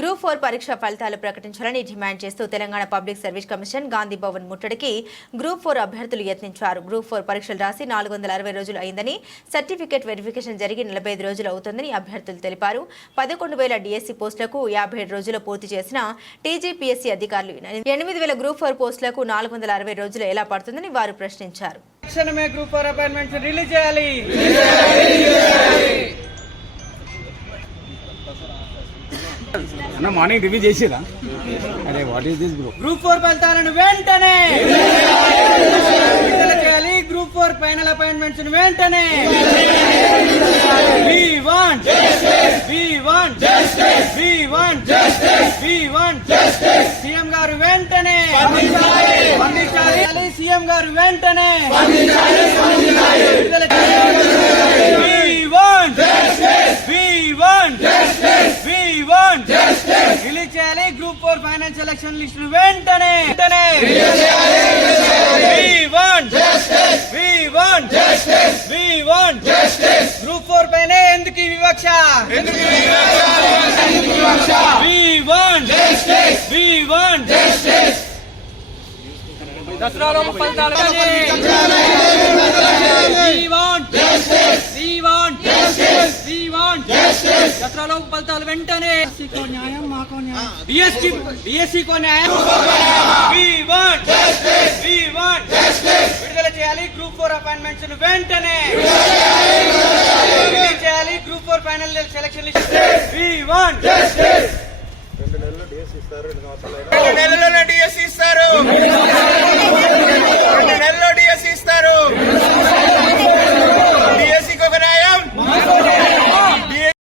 Group 4 పరీక్ష ఫలితాలు ప్రకటించాలని డిమాండ్ చేస్తూ Telangana public service commission Gandhi Bhavan ముట్టడికి గ్రూప్ 4 అభ్యర్థులు యత్నించారు. గ్రూప్ 4 పరీక్షలు రాసి 460 రోజులు అయిందని, సర్టిఫికేట్ వెరిఫికేషన్ జరిగి 45 రోజులు అవుతుందని అభ్యర్థులు తెలిపారు. 11,000 డిఎస్సి పోస్టులకు 57 రోజులు పూర్తి చేసిన టీజీపీఎస్సీ అధికారులు 8,000 గ్రూప్ 4 పోస్టులకు 460 రోజులు ఎలా పడుతుందని వారు ప్రశ్నించారు. గ్రూప్ 4 అపాయింట్మెంట్స్ రిలీజ్ చేయాలి. మార్నింగ్ రివ్యూ చేసేదా? అరే వాట్ ఈస్ దిస్ గ్రూప్ 4 ఫలితాలను వెంటనే విడుదల చేయాలి. గ్రూప్ 4 ఫైనల్ అపాయింట్మెంట్స్ వెంటనే. We want justice. We want justice. We want justice. We want justice. CM గారు వెంటనే స్పందించాలి. సీఎం గారు వెంటనే విడుదల చేయాలి. We want justice. We want justice. We want justice. Release చేయాలి. గ్రూప్ 4 ఫైనాన్స్ ఎలక్షన్ లిస్ట్ వెంటనే. We want justice. We want justice. We want justice. Group 4 పైన ఎందుకు ఈ వివక్ష? We want justice. We want justice. దసరాలో ఫలితాలు We want justice. We want justice. We want justice. దసరాలో ఫలితాలు వెంటనే. న్యాయం మాకో న్యాయం. BSc కో న్యాయం. We want justice. We want justice. విడుదల చేయాలి. గ్రూప్ 4 అపాయింట్మెంట్స్ వెంటనే విడుదల చేయాలి. Group 4 final selection list. We want justice. 2 నెలల్లో డిఎస్సి ఇస్తారు. 2 నెలల్లో డిఎస్సి ఇస్తారు. 2 నెలల్లో డిఎస్సి ఇస్తారు.